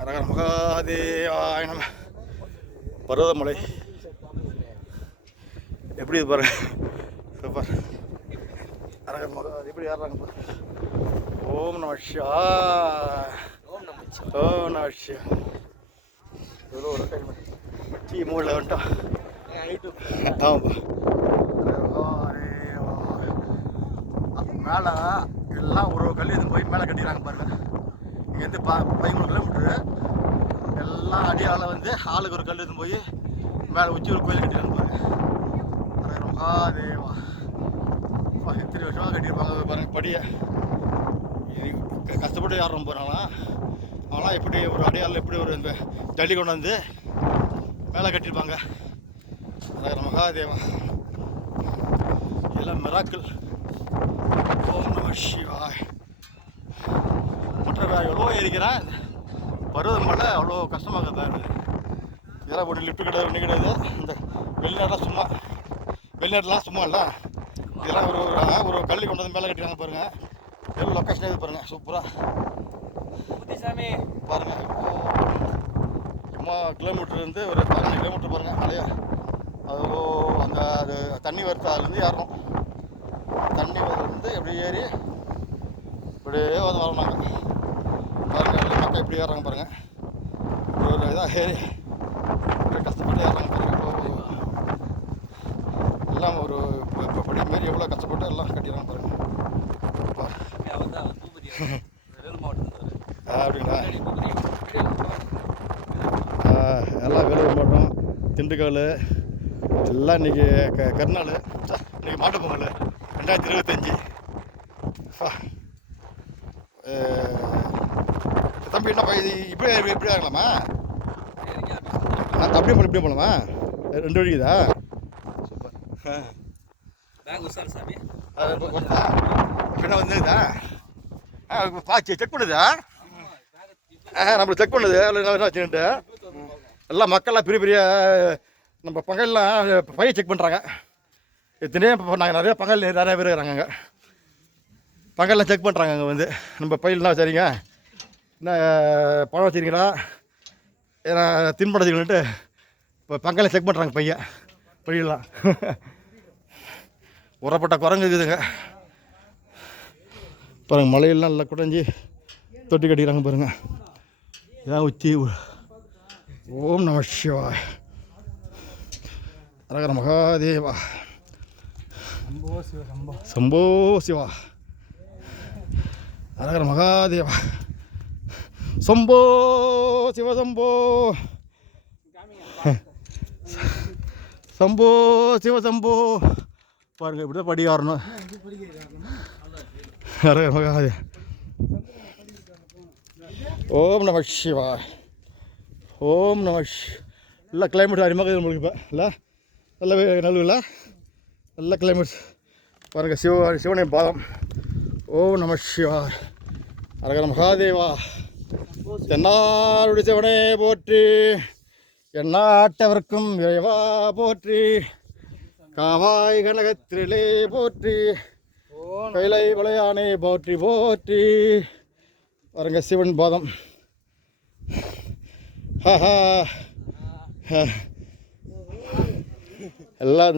அரகர மகாதேவாய நம. பருவதமலை எப்படி இது பாருங்க, சூப்பர். அரகர மகாதேவ எப்படி ஏறுறாங்க பாருங்க. ஓம் நம சிவாய, ஓம் நம சிவாய. எவ்வளோ ஒரு டைம் டீ மூடில் வந்துட்டோம். ஆமாப்பா. மேலே எல்லாம் ஒரு கல் இது போய் மேலே கட்டிக்கிறாங்க பாருங்க. இங்கேருந்து 13 கிலோமீட்டரு எல்லாம் அடியால் வந்து ஆளுக்கு ஒரு கல் எடுத்து போய் மேலே உச்சி ஒரு கோயில் கட்டிடுறாங்க பாருங்க. மகாதேவா இத்தனை வருஷமாக கட்டியிருப்பாங்க பாருங்க. படியை கஷ்டப்பட்டு யாரும் போகிறாங்களா அவங்களாம் எப்படி ஒரு அடையாளம் எப்படி ஒரு இந்த ஜல்லி கொண்டு வந்து மேலே கட்டியிருப்பாங்க. மகாதேவா இதெல்லாம் மிராக்கிள். ஓம் நம சிவாய். மற்ற எவ்வளோ ஏறிக்கிறேன், பருவதமலை அவ்வளோ கஷ்டமாக தான் இருக்குது. இதெல்லாம் ஒரு லிஃப்ட் கிடையாது, ஒன்றும் கிடையாது. இந்த வெளிநாட்டெலாம் சும்மா இல்லை. இதெல்லாம் ஒரு கல்வி கொண்டு வந்து மேலே கட்டிக்கிறாங்க பாருங்கள். எவ்வளோ லொக்கேஷன் இது பாருங்கள், சூப்பராக பாருங்கள். சும்மா கிலோமீட்டர் வந்து ஒரு 15 கிலோமீட்டர் பாருங்கள் மலையா. அது அங்கே அது தண்ணி வருது, அதுலேருந்து ஏறணும். தண்ணி வந்து எப்படி ஏறி இப்படியே வந்து வரணும். நாங்கள் பாருங்கள் மக்கள் எப்படி ஏறுறாங்க பாருங்கள். ஒரு இதாக ஏறி கஷ்டப்பட்டு ஏறுறாங்க பாருங்கள். எல்லாம் ஒரு இப்போ படி மாரி எவ்வளோ கஷ்டப்பட்டு எல்லாம் கட்டிடுறாங்க பாருங்கள். அப்படிங்களா? எல்லாம் வேலூர் மாவட்டம், திண்டுக்கல் எல்லாம் இன்றைக்கி கருநாள், இன்றைக்கி மாட்டுப்பொங்கல் 2025. தம்பி என்ன இப்படி எப்படி ஆகலாமா? அப்படியே போகலாமா? 2 வழிக்குதா? சூப்பர். என்ன வந்துதா? செக் பண்ணுதா? நம்மளை செக் பண்ணுது என்ன வச்சுக்கிட்டு எல்லாம் மக்கள்லாம் பெரிய நம்ம பங்கல்லாம் பையை செக் பண்ணுறாங்க. எத்தனையோ நாங்கள் நிறைய பங்கல் நிறைய பேர் இருக்கிறாங்க. அங்கே பங்கல்லாம் செக் பண்ணுறாங்க. அங்கே வந்து நம்ம பையெல்லாம் சரிங்க, என்ன பழம் வச்சுருக்கீங்களா, ஏன்னா தின்படம் வச்சுக்கணுன்ட்டு இப்போ பங்கெல்லாம் செக் பண்ணுறாங்க. பையெல்லாம் உரப்பட்ட குரங்கு இருக்குதுங்க பாருங்கள். மலையெல்லாம் நல்லா குடைஞ்சி தொட்டி கட்டிக்கிறாங்க பாருங்கள். இதான் உச்சி. ஓம் நம சிவாய். அரகர மகாதேவா. சம்போ சிவா. அரகர மகாதேவா. சம்போ சிவ சம்போ சம்போ சிவ சம்போ. பாருங்க இப்படி தான் படி ஆறணும். அரகர மகாதேவா. ஓம் நம சிவாய். ஓம் நம. நல்லா கிளைமேட் அருமையாக நம்மளுக்கு இப்போ இல்லை நல்ல நல்ல நல்ல கிளைமேட் பாருங்கள். சிவனை பாதம். ஓம் நம சிவாய். அரகர மகாதேவா. தென்னாருடைய சிவனே போற்றி, எந்நாட்டவர்க்கும் இறைவா போற்றி, காவாய் கனகத்திலே போற்றி, கைலை வளையானே போற்றி போற்றி. பாருங்க சிவன் பாதம். எல்லாம்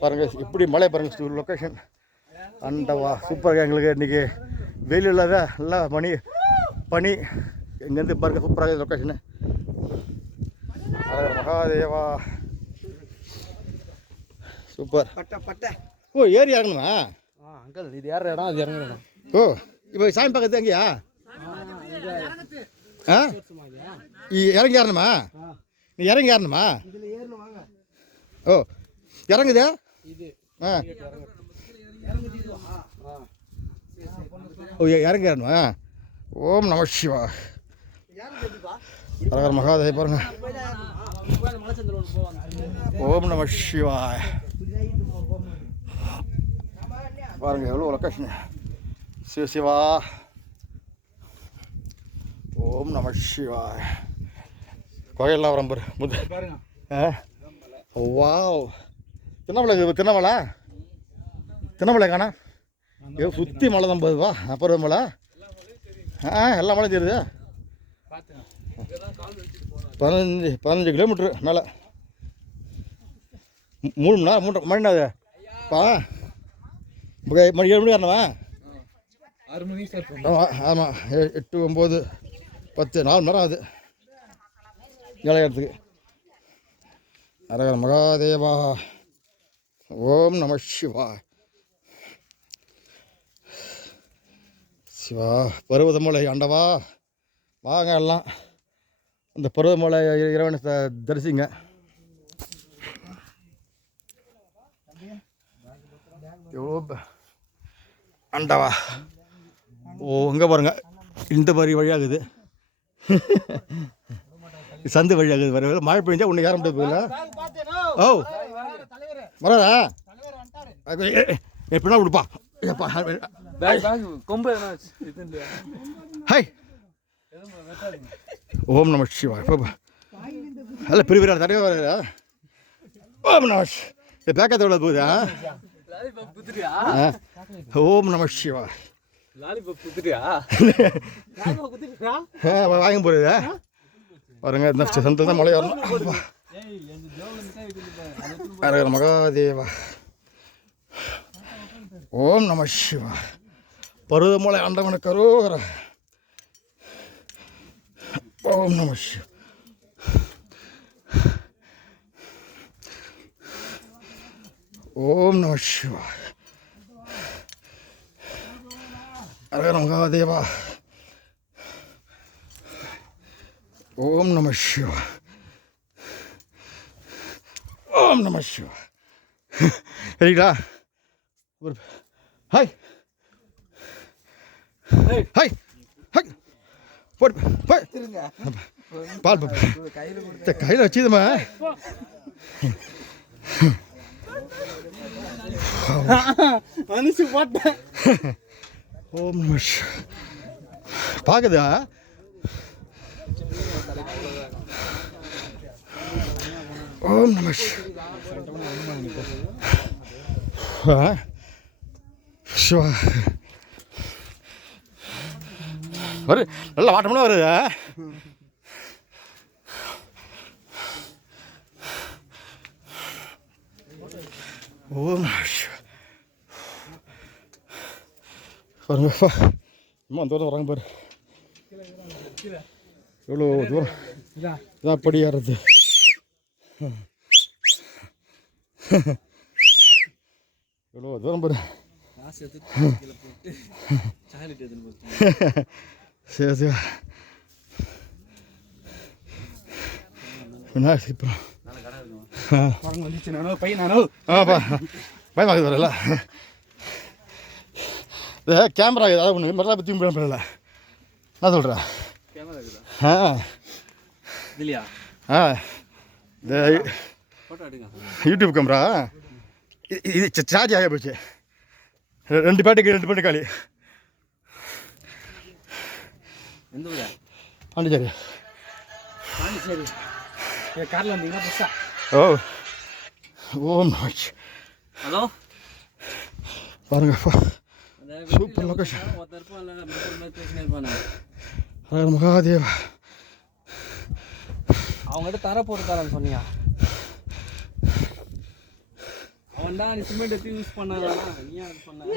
பாருங்கள் இப்படி மழை பாருங்கள். லொக்கேஷன் அண்டவா சூப்பராக. எங்களுக்கு இன்றைக்கி வெயில் இல்லாத நல்லா பனி இங்கேருந்து பாருங்கள் சூப்பராக லொக்கேஷனு. மகாதேவா சூப்பர். ஓ ஏறி இறங்கணுமா அங்கிள்? இது ஏற இடம், அது இறங்கணும். ஓ இப்போ சாமி பக்கத்து அங்கேயா? இறங்கி ஏறணுமா? நீ இறங்கி ஏறணுமா? ஓ இறங்குதே. ஓ இறங்கி ஏறணுமா? ஓம் நம சிவா. அரகர மகாதேவ பாருங்க. ஓம் நம சிவாய். பாருங்க எவ்வளோ லொக்கேஷன். சிவா. ஓம் நம சிவாய். கோயிலெலாம் வரம் பாரு முது. வாவ். திண்ணமலை காணா சுற்றி மலை தான் போகுதுவா. பருவமலை எல்லாம் மழை தெரியுது. 15 கிலோமீட்ரு மேலே 3 மணி நேரம் 3 மணி நேரம் பா மணி 7 மணி வரணுமா? 6 மணிக்கு ஆமாம் 8 9 10 4 மணி நேரம் ஆகுது ஏழையத்துக்கு. அரகர மகாதேவா. ஓம் நம சிவா. சிவா பருவதமலை ஆண்டவா வாங்க எல்லாம் இந்த பருவதமலை இறைவனை தரிசிங்க. ஆண்டவா. ஓ இங்கே பாருங்க இந்த மாதிரி வழியாகுது. சந்து வழியாகுது. வர மழை பெஞ்சா ஒன்று ஏற முடியாது போயில. ஓ வராதா எப்படின்னா விடுப்பா. ஹாய் ஓம் நம சிவா. அல்ல பெரிய பெரிய தடவை வர. ஓம் நம பேக்கத்தை எவ்வளோ போகுதா? ஓம் நம சிவா. வாங்க போகுதா பாருங்க. இந்த சந்தோஷம் தான் மழை வரணும். அரகர மகாதேவா. ஓம் நம சிவா. பருவதமலை ஆண்டவனுக்கு அரோகர. ஓம் நம சிவா. ஓம் நம சிவா. அரகர மகாதேவா. ஓம் நம சிவா. ஓம் நம சிவா. சரிங்களா? ஹாய் ஹாய் ஹாய் போடு பால் கையில் வச்சுதுமா. ஓம் நம சிவா. பார்க்குதா? ஓம் நம சிவா. வரு நல்லா வாட்டம்னா வருது. ஓம் நம சிவா. பாருங்கப்பா அம்மா அந்த தூரம் வராங்க பாரு. எவ்வளோ தூரம் இதான் படி ஏறுறது. எவ்வளோ தூரம் பாரு. சரி சரி விநாயகர் பயமாகுது வரல. இந்த கேமரா ஏதாவது ஒன்று மெரலா பற்றி பண்ணல. நான் சொல்கிறேன். இந்த யூடியூப் கேமரா இது சார்ஜ் ஆகி போச்சு. 2 பேட்டு காலி. பாண்டிச்சேரி காரில் வந்தீங்கன்னா புதுசா. ஓ ஓம் ஹலோ பாருங்கப்பா சூப்பர் லொக்கேஷன். மகாதேவா. அவங்ககிட்ட தர போட்டுக்காரன்னு சொன்னியா? அவன் தான் சிமெண்ட் எடுத்து யூஸ் பண்ணாதான்.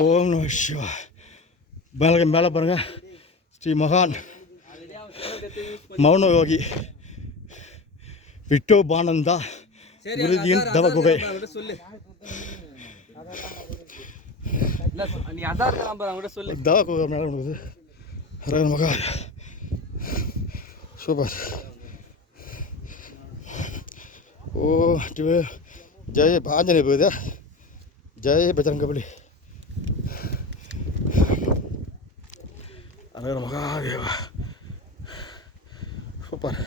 ஓம் நம சிவா. மேலே பாருங்க ஸ்ரீ மகான் மௌன யோகி விட்டோபானந்தா குருஜியின் தவ குகை. தவ குகை மேலே இருக்குது. ஹரஹர மகா சூப்பர். ஓ ஜெய ஆஞ்சநேய போகுது. ஜெய பஜரங்கபலி. ஹரஹர மகாதேவா. சூப்பர்.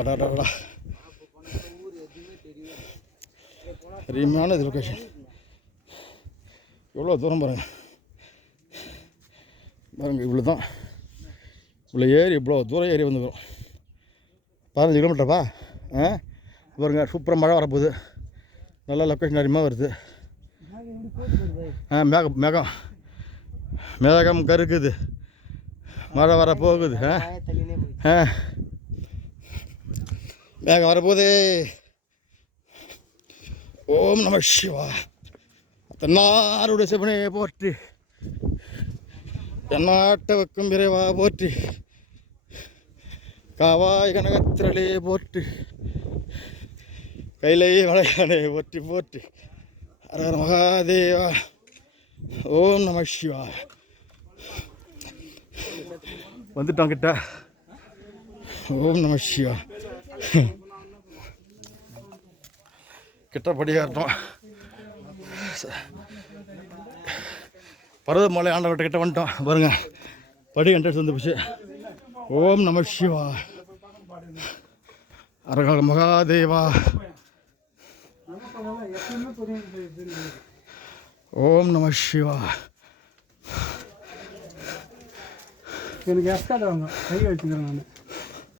அடாடா அருமையான இது லொக்கேஷன். எவ்வளோ தூரம் பாருங்கள். இவ்வளோ தான். இவ்வளோ ஏறி இவ்வளோ தூரம் ஏறி வந்துடும். 15 கிலோமீட்டர்ப்பா. பாருங்க சூப்பராக மழை வரப்போகுது. நல்லா லொக்கேஷன் அருமையாக வருது. மேகம் மேகம் மேகம் கருக்குது, மழை வர போகுது. மேகம் வரப்போகுது. ஓம் நம சிவா. தன்னாருடைய சிவனே போற்றி, எந்நாட்டை வைக்கும் விரைவா போற்றி, காவாய் கனகத்திரளே போற்றி, கைலை மலையானே போற்றி போற்றி, ஹர மகாதேவா. ஓம் நம சிவா. வந்துட்டோம் கிட்ட. ஓம் நம சிவா. கிட்ட படியாட்டோம். பருவமலை ஆண்டவர்கிட்ட கிட்ட வந்துட்டோம் பாருங்க. படி என்ட்ரன்ஸ் வந்து போச்சு. ஓம் நம சிவா. அரகர மகாதேவா. ஓம் நம சிவா. எனக்கு எஸ்கார்ட் வாங்க, கை வச்சுக்கிறேன் நான்.